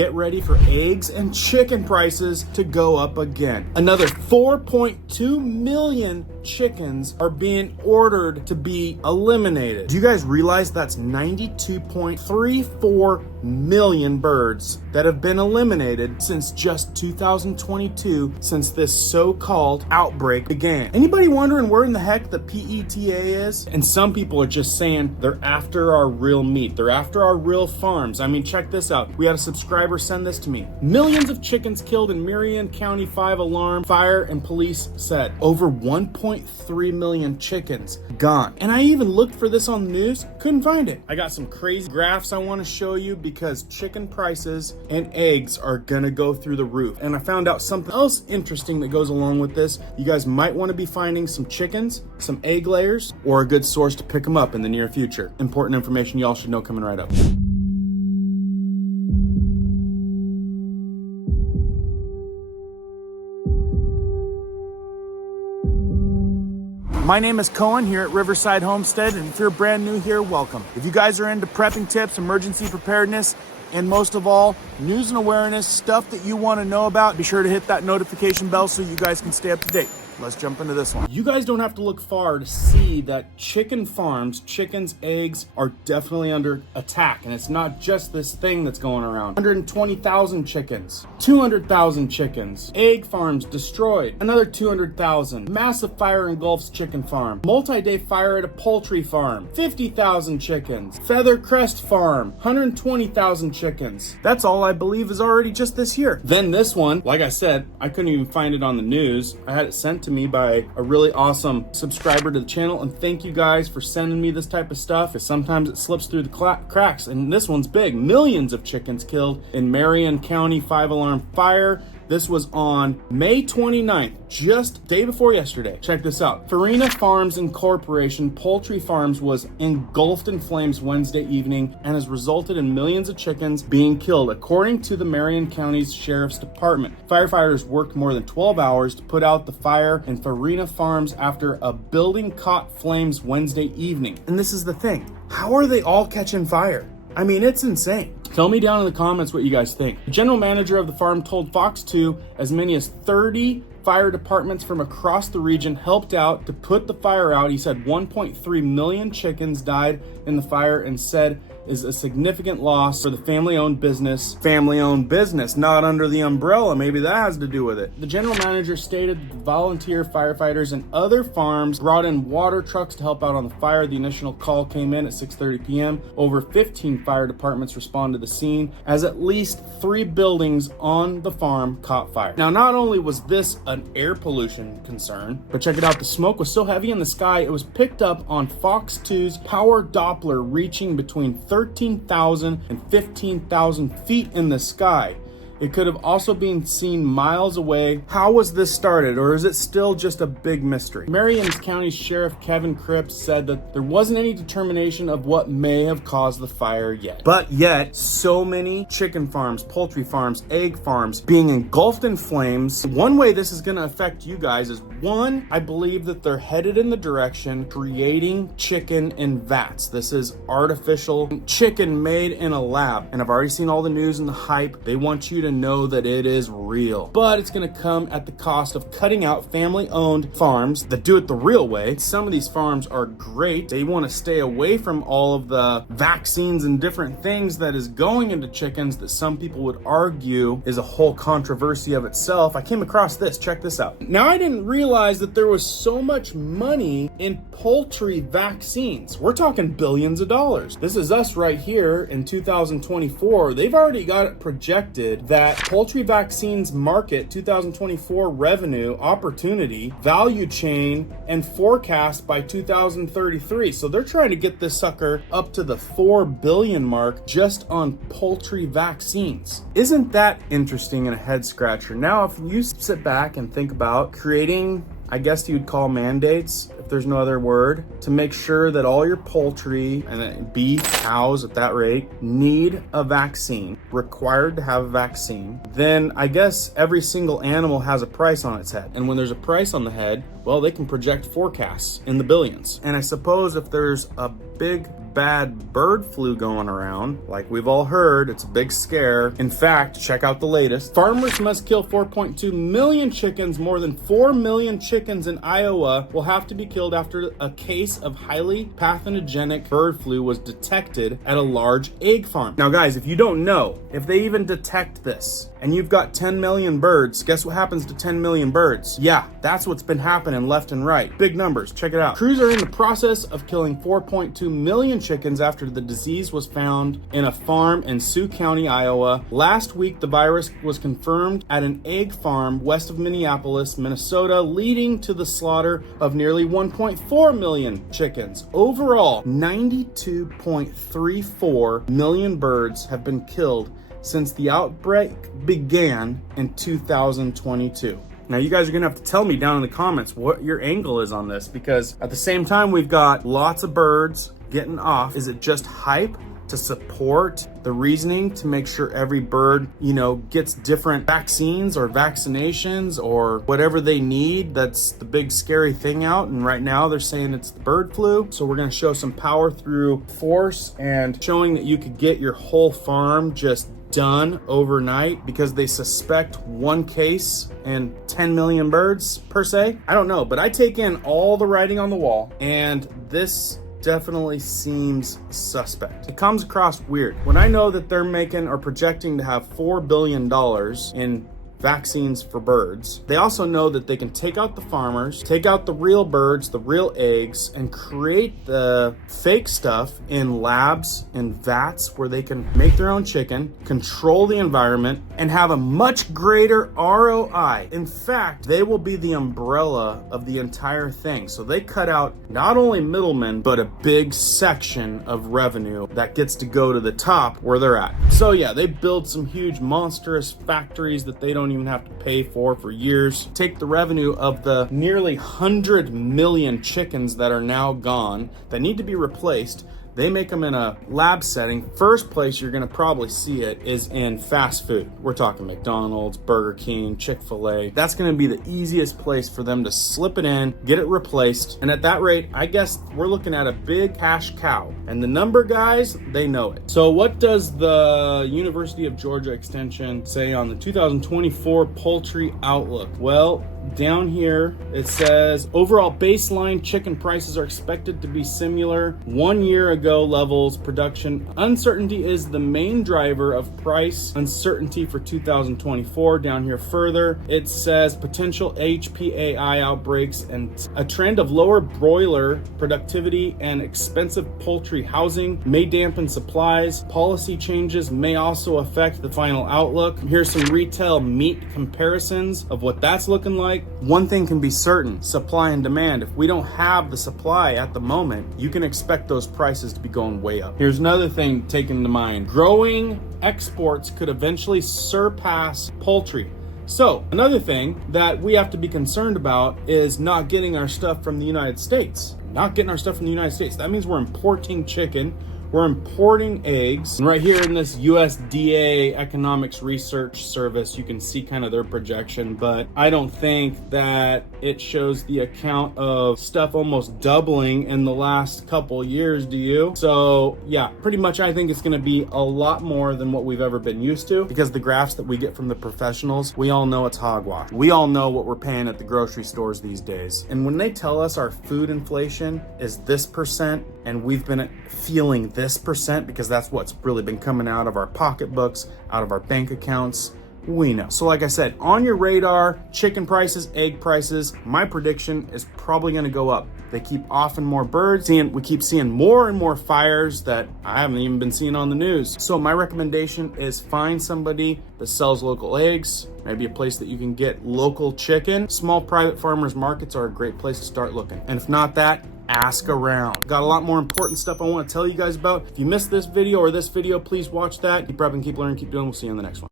get ready for eggs and chicken prices to go up again. Another 4.2 million chickens are being ordered to be eliminated. Do you guys realize that's 92.34 million birds that have been eliminated since just 2022, since this so-called outbreak began? Anybody wondering where in the heck the PETA is? And some people are just saying they're after our real meat. They're after our real farms. I mean, check this out. We had a subscriber send this to me. Millions of chickens killed in Marion County 5-alarm fire, and police said over 1.3 million chickens gone. And I even looked for this on the news, couldn't find it. I got some crazy graphs I want to show you because chicken prices and eggs are gonna go through the roof. And I found out something else interesting that goes along with this. You guys might want to be finding some chickens, some egg layers, or a good source to pick them up in the near future. Important information y'all should know coming right up. My name is Cohen here at Riverside Homestead, and if you're brand new here, welcome. If you guys are into prepping tips, emergency preparedness, and most of all, news and awareness, stuff that you want to know about, be sure to hit that notification bell so you guys can stay up to date. Let's jump into this one. You guys don't have to look far to see that chicken farms, chickens, eggs are definitely under attack. And it's not just this thing that's going around. 120,000 chickens, 200,000 chickens, egg farms destroyed, another 200,000. Massive fire engulfs chicken farm. Multi-day fire at a poultry farm, 50,000 chickens. Feather Crest farm, 120,000 chickens. That's all I believe is already just this year. Then this one, like I said, I couldn't even find it on the news. I had it sent to me by a really awesome subscriber to the channel, and thank you guys for sending me this type of stuff, because sometimes it slips through the cracks, and this one's big. Millions of chickens killed in Marion County 5-alarm fire. This was on May 29th, just day before yesterday. Check this out. Farina Farms Incorporation Poultry Farms was engulfed in flames Wednesday evening and has resulted in millions of chickens being killed, according to the Marion County's Sheriff's Department. Firefighters worked more than 12 hours to put out the fire in Farina Farms after a building caught flames Wednesday evening. And this is the thing. How are they all catching fire? I mean, it's insane. Tell me down in the comments what you guys think. The general manager of the farm told Fox 2 as many as 30 fire departments from across the region helped out to put the fire out. He said 1.3 million chickens died in the fire, and said is a significant loss for the family-owned business. Family-owned business, not under the umbrella. Maybe that has to do with it. The general manager stated that the volunteer firefighters and other farms brought in water trucks to help out on the fire. The initial call came in at 6:30 p.m. Over 15 fire departments responded to the scene as at least 3 buildings on the farm caught fire. Now, not only was this an air pollution concern, but check it out. The smoke was so heavy in the sky, it was picked up on Fox 2's power Doppler, reaching between 13,000 and 15,000 feet in the sky. It could have also been seen miles away. How was this started, or is it still just a big mystery? Marion County Sheriff Kevin Cripps said that there wasn't any determination of what may have caused the fire yet. But yet, so many chicken farms, poultry farms, egg farms being engulfed in flames. One way this is going to affect you guys is, one, I believe that they're headed in the direction creating chicken in vats. This is artificial chicken made in a lab. And I've already seen all the news and the hype. They want you to know that it is real, but it's going to come at the cost of cutting out family-owned farms that do it the real way. Some of these farms are great. They want to stay away from all of the vaccines and different things that is going into chickens that some people would argue is a whole controversy of itself. I came across this. Check this out. Now, I didn't realize that there was so much money in poultry vaccines. We're talking billions of dollars. This is us right here in 2024. They've already got it projected that poultry vaccines market 2024 revenue, opportunity, value chain, and forecast by 2033. So they're trying to get this sucker up to the 4 billion mark just on poultry vaccines. Isn't that interesting and a head scratcher? Now, if you sit back and think about creating, I guess you'd call mandates, if there's no other word, to make sure that all your poultry and beef, cows at that rate, need a vaccine, required to have a vaccine, then I guess every single animal has a price on its head. And when there's a price on the head, well, they can project forecasts in the billions. And I suppose if there's a big bad bird flu going around. Like we've all heard, it's a big scare. In fact, check out the latest. Farmers must kill 4.2 million chickens. More than 4 million chickens in Iowa will have to be killed after a case of highly pathogenic bird flu was detected at a large egg farm. Now guys, if you don't know, if they even detect this and you've got 10 million birds, guess what happens to 10 million birds? Yeah, that's what's been happening left and right. Big numbers, check it out. Crews are in the process of killing 4.2 million chickens after the disease was found in a farm in Sioux County, Iowa. Last week, the virus was confirmed at an egg farm west of Minneapolis, Minnesota, leading to the slaughter of nearly 1.4 million chickens. Overall, 92.34 million birds have been killed since the outbreak began in 2022. Now you guys are gonna have to tell me down in the comments what your angle is on this, because at the same time we've got lots of birds getting off. Is it just hype to support the reasoning to make sure every bird, gets different vaccines or vaccinations or whatever they need? That's the big scary thing out. And right now they're saying it's the bird flu. So we're gonna show some power through force and showing that you could get your whole farm just done overnight because they suspect one case and 10 million birds per se. I don't know, but I take in all the writing on the wall, and this definitely seems suspect. It comes across weird. When I know that they're making or projecting to have $4 billion in vaccines for birds, they also know that they can take out the farmers, take out the real birds, the real eggs, and create the fake stuff in labs and vats where they can make their own chicken, control the environment, and have a much greater ROI. In fact, they will be the umbrella of the entire thing. So they cut out not only middlemen, but a big section of revenue that gets to go to the top where they're at. So yeah, they build some huge monstrous factories that they don't even have to pay for years. Take the revenue of the nearly 100 million chickens that are now gone that need to be replaced. They make them in a lab setting. First place you're gonna probably see it is in fast food. We're talking McDonald's, Burger King, Chick-fil-A. That's gonna be the easiest place for them to slip it in, get it replaced. And at that rate, I guess we're looking at a big cash cow. And the number guys, they know it. So what does the University of Georgia Extension say on the 2024 Poultry Outlook? Well, down here it says overall baseline chicken prices are expected to be similar 1 year ago levels. Production uncertainty is the main driver of price uncertainty for 2024. Down here further it says potential HPAI outbreaks and a trend of lower broiler productivity and expensive poultry housing may dampen supplies. Policy changes may also affect the final outlook. Here's some retail meat comparisons of what that's looking like. One thing can be certain: supply and demand. If we don't have the supply at the moment, you can expect those prices to be going way up. Here's another thing taken into mind: growing exports could eventually surpass poultry. So another thing that we have to be concerned about is not getting our stuff from the United States. Not getting our stuff from the United States. That means we're importing chicken. We're importing eggs. And right here in this USDA Economics Research Service, you can see kind of their projection, but I don't think that it shows the account of stuff almost doubling in the last couple years, do you? So yeah, pretty much I think it's gonna be a lot more than what we've ever been used to, because the graphs that we get from the professionals, we all know it's hogwash. We all know what we're paying at the grocery stores these days. And when they tell us our food inflation is this percent, and we've been feeling this percent because that's what's really been coming out of our pocketbooks, out of our bank accounts, we know. So like I said, on your radar, chicken prices, egg prices, my prediction is probably gonna go up. They keep offing more birds, we keep seeing more and more fires that I haven't even been seeing on the news. So my recommendation is find somebody that sells local eggs, maybe a place that you can get local chicken. Small private farmers markets are a great place to start looking. And if not that, ask around. Got a lot more important stuff I want to tell you guys about. If you missed this video or this video, please watch that. Keep prepping, keep learning, keep doing. We'll see you in the next one.